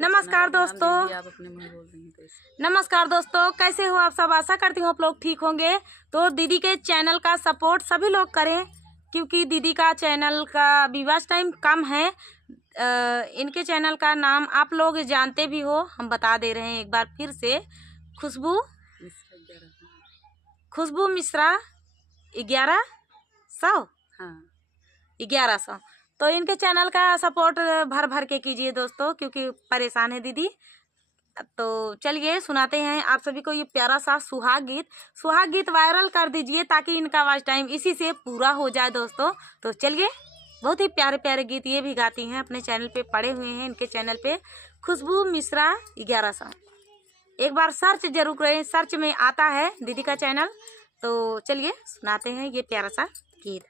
नमस्कार दोस्तों। आप अपने मुंह बोल रही हैं तो नमस्कार दोस्तों, कैसे हो आप सब। आशा करती हूँ आप लोग ठीक होंगे। तो दीदी के चैनल का सपोर्ट सभी लोग करें, क्योंकि दीदी का चैनल का व्यूअर्स टाइम कम है। इनके चैनल का नाम आप लोग जानते भी हो, हम बता दे रहे हैं एक बार फिर से। खुशबू मिश्रा 1100। हाँ 1100। तो इनके चैनल का सपोर्ट भर भर के कीजिए दोस्तों, क्योंकि परेशान है दीदी। तो चलिए सुनाते हैं आप सभी को ये प्यारा सा सुहाग गीत वायरल कर दीजिए, ताकि इनका वॉच टाइम इसी से पूरा हो जाए दोस्तों। तो चलिए, बहुत ही प्यारे प्यारे गीत ये भी गाती हैं, अपने चैनल पे पड़े हुए हैं इनके चैनल पे, खुशबू मिश्रा 1100। एक बार सर्च जरूर करें, सर्च में आता है दीदी का चैनल। तो चलिए सुनाते हैं ये प्यारा सा गीत।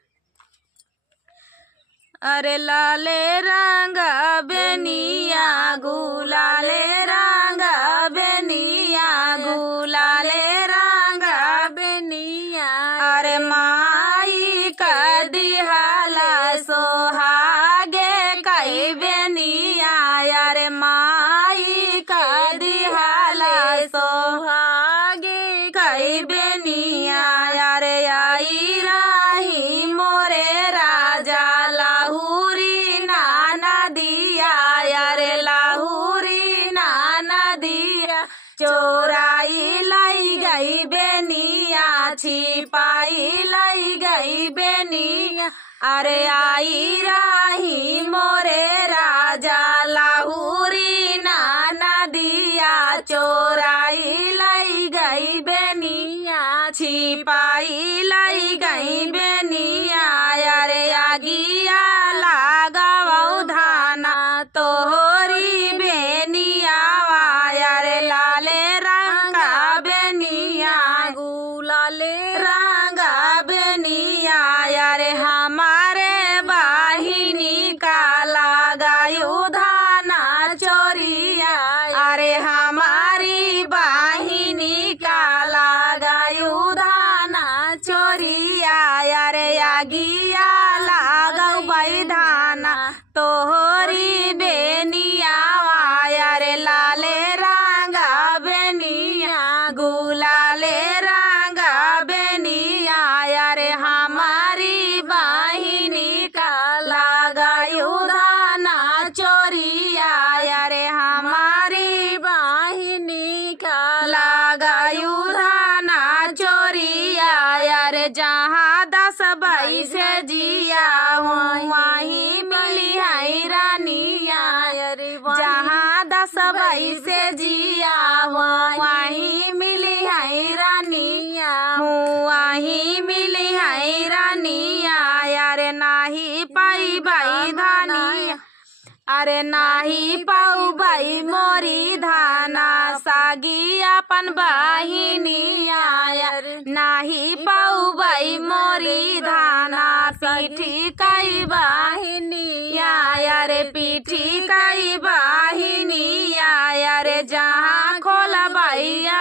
अरे लाले रंग बेनिया गुलाले रंग बेनिया गुलाले रंग बेनिया, अरे माई का दिहाला सोहागे कई बेनिया, अरे माई का दिहाला सोहागे कई बेनिया, अरे आई राही मोरे राजा लाहुरी नाना दिया, अरे लाहुरी नाना दिया, चोराई लाई गई बेनिया, छिपाई लाई गई बेनिया, अरे आई राही मोरे राजा लाहुरी नाना दिया, चोराई लाई गई बेनिया, छिपाई लाई गई बेनिया, अरे आगिया लगावौ धाना तोहरी बेनिया, अरे लाले रंग बेनिया गुलाले रंग बेनिया, अरे हमारे बाहिनी का लगायु धाना चोरिया, अरे हमारी बाहिनी का लगायु धाना चोरिया, अरे आगिया लागौ बैधाना तोहरी बेनिया, अरे लाले रंग बेनिया गुलाले रंग बेनिया, अरे हमारी बाहिनी का लगायु धाना चोरिया, अरे हमारी बाहिनी का लगायु धाना चोरिया, अरे जहाँ 10 बाई से जिया वहीं मिली है रानिया, अरे जहाँ 10 बाई से जिया वहीं मिली है रानिया, वहीं मिली है रानिया, अरे नाही पाई बाई धानिया, अरे नाही पाऊ बाई मोरी धाना सागी अपन बाहिनिया, नाही पाऊ बाई मोरी धाना पीठी कई बाहिनिया, अरे पीठी कई बाहिनिया, अरे जहाँ खोला बाइया,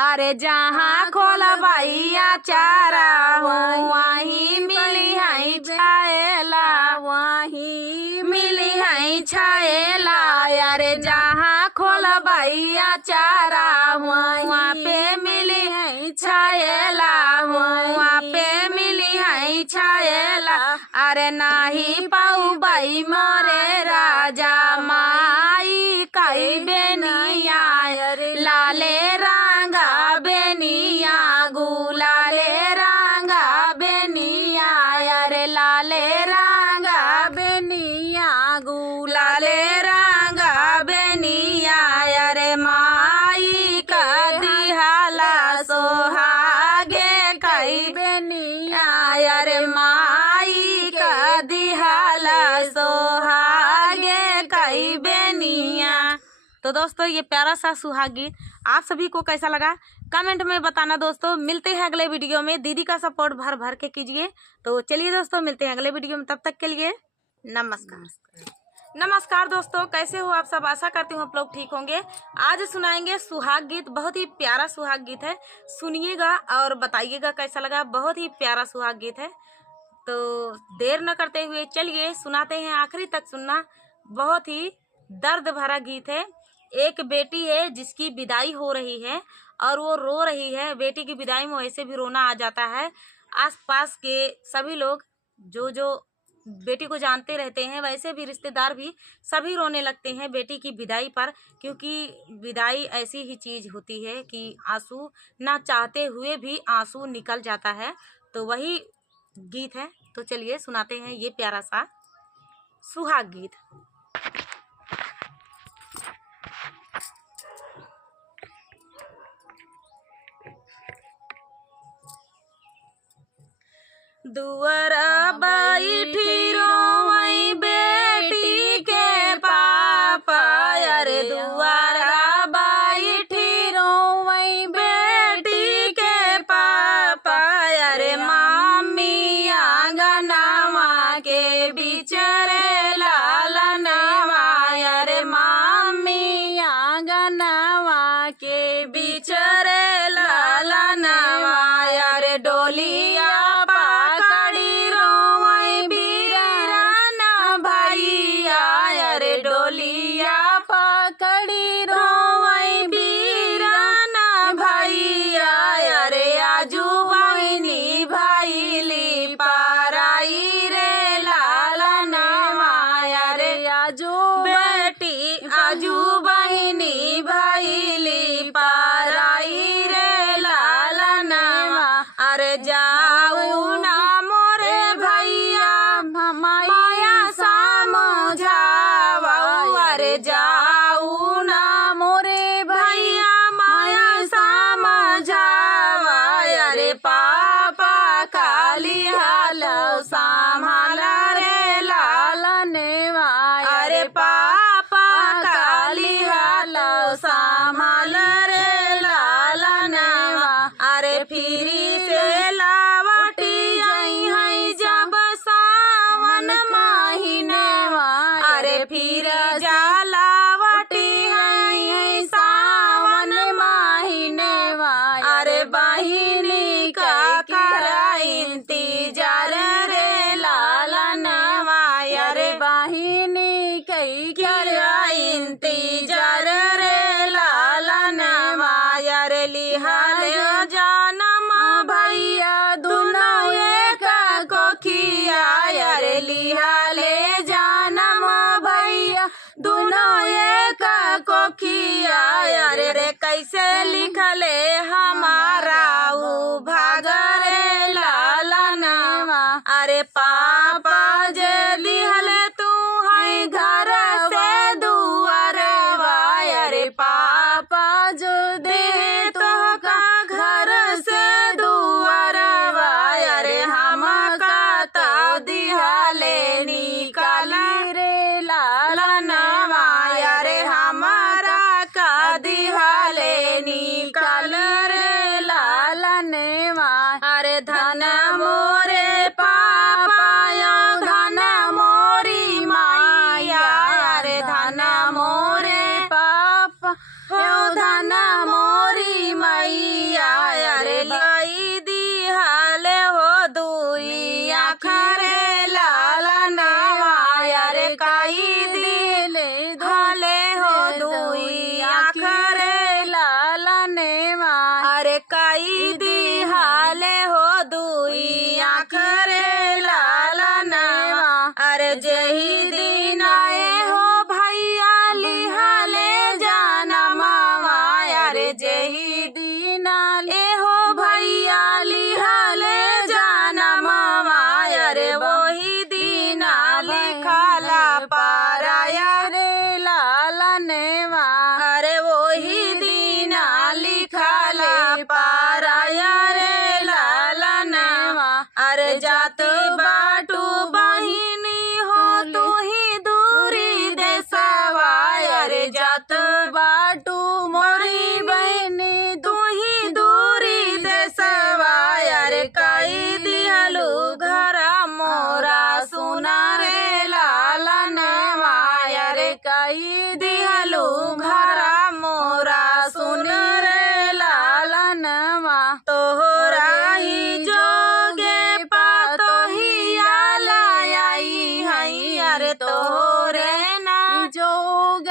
अरे जहाँ खोला बाइया चारा वहीं मिली है छाएला, वहीं मिली है छाएला, अरे जहाँ खोला बाइया चारा वहाँ पे मिली है छाएला, वहाँ पे मिली है छाएला, अरे नाही पाऊ बाई मोरे राजा माई कई बेनिया, अरे लाले रंगा बेनिया गुलाले रंगा बेनिया, अरे लाले रंगा बेनिया गुलाले रंगा बेनिया, अरे माई का दिहाला सोहागे कई बेनिया, अरे माई का दिहाला सोहागे कई बेनिया। तो दोस्तों ये प्यारा सा सुहाग गीत आप सभी को कैसा लगा कमेंट में बताना दोस्तों। मिलते हैं अगले वीडियो में, दीदी का सपोर्ट भर भर के कीजिए। तो चलिए दोस्तों, मिलते हैं अगले वीडियो में, तब तक के लिए नमस्कार दोस्तों, कैसे हो आप सब। आशा करती हूँ आप लोग ठीक होंगे। आज सुनाएंगे सुहाग गीत, बहुत ही प्यारा सुहाग गीत है, सुनिएगा और बताइएगा कैसा लगा। बहुत ही प्यारा सुहाग गीत है। तो देर न करते हुए चलिए सुनाते हैं, आखिरी तक सुनना, बहुत ही दर्द भरा गीत है। एक बेटी है जिसकी विदाई हो रही है और वो रो रही है। बेटी की विदाई में वैसे भी रोना आ जाता है। आसपास के सभी लोग जो जो बेटी को जानते रहते हैं, वैसे भी रिश्तेदार भी सभी रोने लगते हैं बेटी की विदाई पर, क्योंकि विदाई ऐसी ही चीज़ होती है कि आंसू ना चाहते हुए भी आंसू निकल जाता है। तो वही गीत है। तो चलिए सुनाते हैं ये प्यारा सा सुहाग गीत। दुआरा बैठी रोवई बेटी के पापा, अरे दुआरा बैठी रोवई बेटी के पापा, अरे मामी आंगनवा के बिचरे लालनवा, अरे मामी आंगनवा के बिचरे लालनवा, अरे डोलिया डोलिया पकड़ी रोवई बीराना भैया, अरे आजू बहिनी भैली पाराई रे लालनवा, अरे आजू बेटी आजू बहिनी भैली पाराई रे लालनवा, अरे जाऊ ना मोरे भैया माया समझा, अरे जाऊ ना मोरे भैया माया समझावा, अरे पापा काली हाल संभाल रे लालनवा, अरे पापा काली हाल संभाल रे लालनवा, अरे फिरी से लावटी आई है जब सावन महीनवा, अरे फिर जलावटी है सावन महीनवा, अरे बहिनी का करा इंतजार रे लालनवा, अरे बहिनी कई करा इंतजार रे लालनवा, अरे लिहाले जानम भैया दोनों एक कोखिया, अरे लिहाले जानम भैया दोनों एक कोखिया, अरे रे कैसे लिखले हमारा ऊ भागरे लालनवा, अरे पापा जे लिहल तू है घर से दुआरवा, अरे पापा जो दे तो का घर से दुआरवा, अरे हम का तो दिहले निकाल रे लालनवा, अरे हमारा का दिहले निकाल रे लालनवा, अरे धन मोरे पापा धन मोरी माया, अरे धन मोरे पापा धन मोरी मैया, अरे लाई दिहले हो दुई आखरे लालनवा, अरे काई दिले धले हो दुई आखरे लालनवा, अरे काई दिहले हो दुई आखरे लालनवा, अरे जही दिन आए हो भैया लिहले जानमवा, अरे जही दिन आए हो भैया लिहले जानमवा, अरे वही दिन लिखला पाराया रे लालनवा, अरे वही दिन लिखला पाराया रे लालनवा, अरे जात बाटू बहिनी हो तू ही दूरी देसवा, अरे जात बाटू मोरी बहिनी तू ही दूरी देसवा, अरे कई दिहलू घर मोरा सुना रे लालनवा, अरे कई दिहलू घर मोरा सुन रे लालनवा, तोहरा ही जोगे पातो ही आला आई है, अरे तोरे ना जोग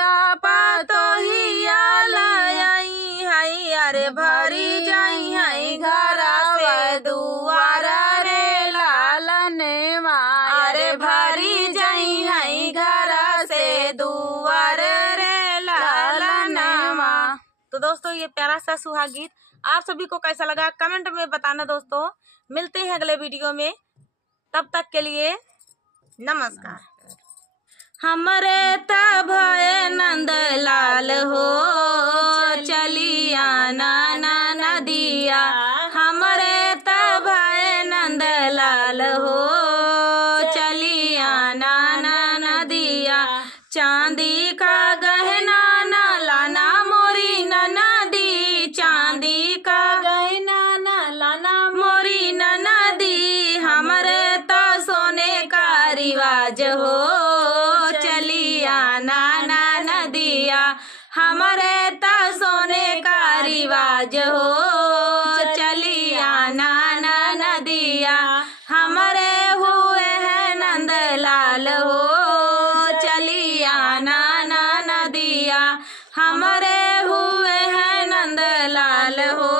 तो दोस्तों ये प्यारा सा सुहाग गीत आप सभी को कैसा लगा कमेंट में बताना दोस्तों। मिलते हैं अगले वीडियो में, तब तक के लिए नमस्कार। हमरे तब नंद लाल हो चलिया नाना नदिया, हमरे तब नंद लाल हो चलिया नाना नदिया। चांदी का गहना न लाना मोरी नदी, चांदी का गहना न लाना मोरी नदी। हमरे तो सोने का रिवाज हो चलिया नाना नदिया, हमरे तो सोने का रिवाज हो चलिया नाना नदिया। हमरे हुए हैं नंद लाल हो चलिया नाना नदिया, हमरे हुए हैं नंद लाल हो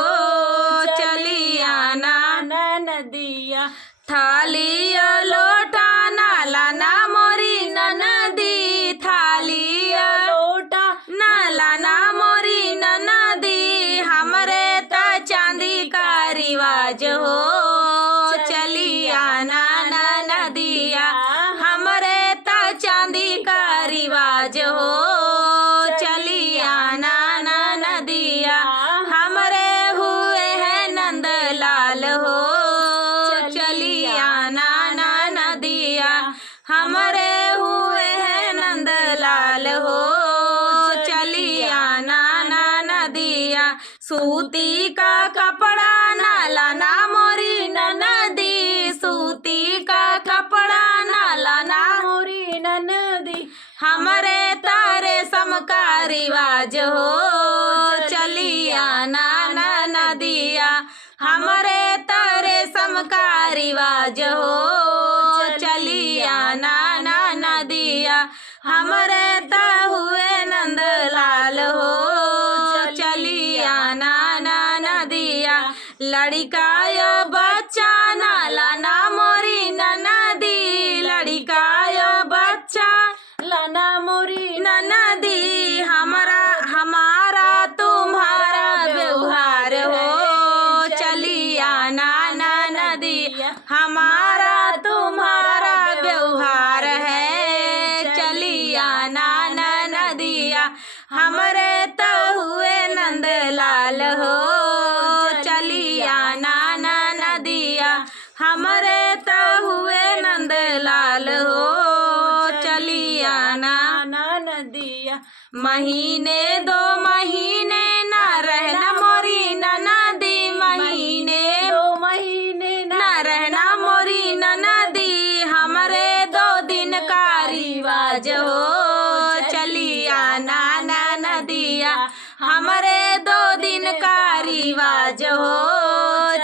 चलिया नाना नदिया। थाली लोटा ना लाना मोरी नदी, थाली लोटा ना लाना मोरी नदी। हमरे त चांदी का रिवाज हो चलिया नाना नदिया, हमरे त चांदी का रिवाज हो चलिया नाना नदिया। हमरे हुए हैं नंद लाल हो चलिया नाना नदिया, हमरे हुए हैं नंद लाल हो चलिया नाना नदिया। सूती का कपड़ा ना लाना मोरी नदी, सूती का कपड़ा ना लाना मोरी नदी। हमरे तारे सम का रिवाज हो चलिया नाना नदिया, हमरे तारे सम का रिवाज हो चलिया नाना नदिया। हमरे त हुए नंद लाल हो चलिया नाना नदिया। लड़का यो बच्चा ना लाना मोरी नदी, लड़का यो बच्चा लाना मोरी नदी। हमारा तुम्हारा व्यवहार हो चलिया नाना नदी, हमारा तुम्हारा व्यवहार है चलिया नाना नदिया। हमरे तो हुए नंद लाल हो चलिया नाना नदिया, हमरे तो हुए नंद लाल हो चलिया नाना नदिया। महीने 2 महीने ना रहना मोरी नदी, महीने 2 महीने ना रहना मोरी नदी। हमरे 2 दिन का रिवाज हो चलिया नाना नदिया, हमरे 2 दिन का रिवाज हो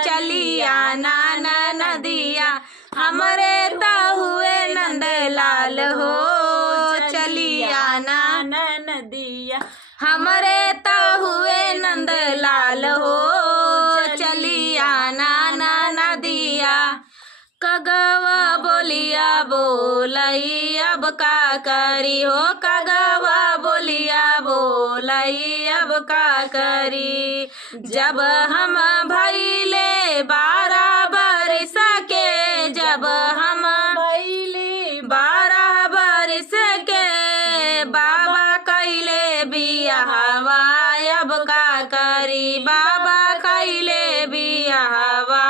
चलिया नाना नदिया। हमरे त हुए नंद लाल हो चलिया नाना नदिया, हमरे त हुए नंद लाल हो चलिया नाना नदिया। कगवा बोलिया बोलई अब का करी हो, कगवा बोलिया बोलई अब का करी। जब हम भइले 12 बरस के, जब हम भइले 12 बरस के, बाबा कैले बियाहवा अब का करी, बाबा कैले बियाहवा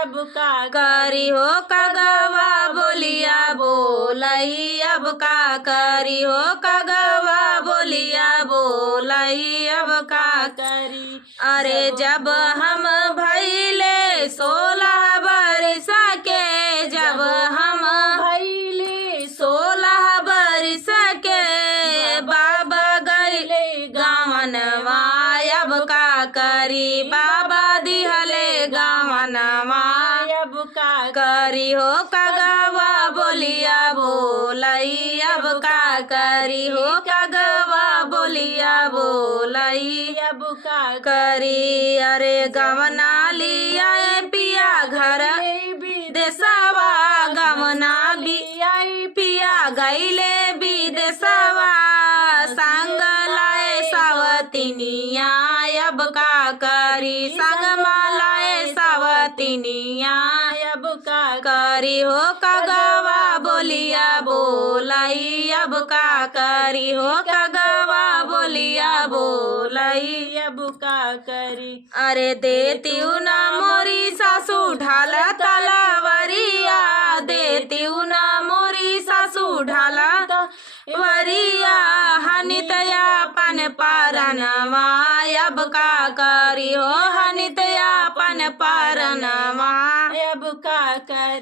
अब का करी हो। कगवा बोलिया बोलई अब का करी हो, कगवा बोलिया बोलई अब का करी। अरे जब हम भइले 16 बरस के, जब हम भइले 16 बरस के, बाबा गइले गावनवा अब का करी, बाबा दिहले गावनवा अब का करी हो। कगवा बोलिया बोलई अब का करी हो, कगवा बोलिया बोलई अब का करी। अरे गवना लिया पिया घर विदेशवा, गवना बिया पिया गईले विदेशवा। संग लाए सावतिनिया करी हो कगवा बोलिया बोलई अब का करी। अरे देती ना मोरी सासू ढाला तलवरिया देती ना मोरी सासू ढाला वरिया हनितया पन पारनवा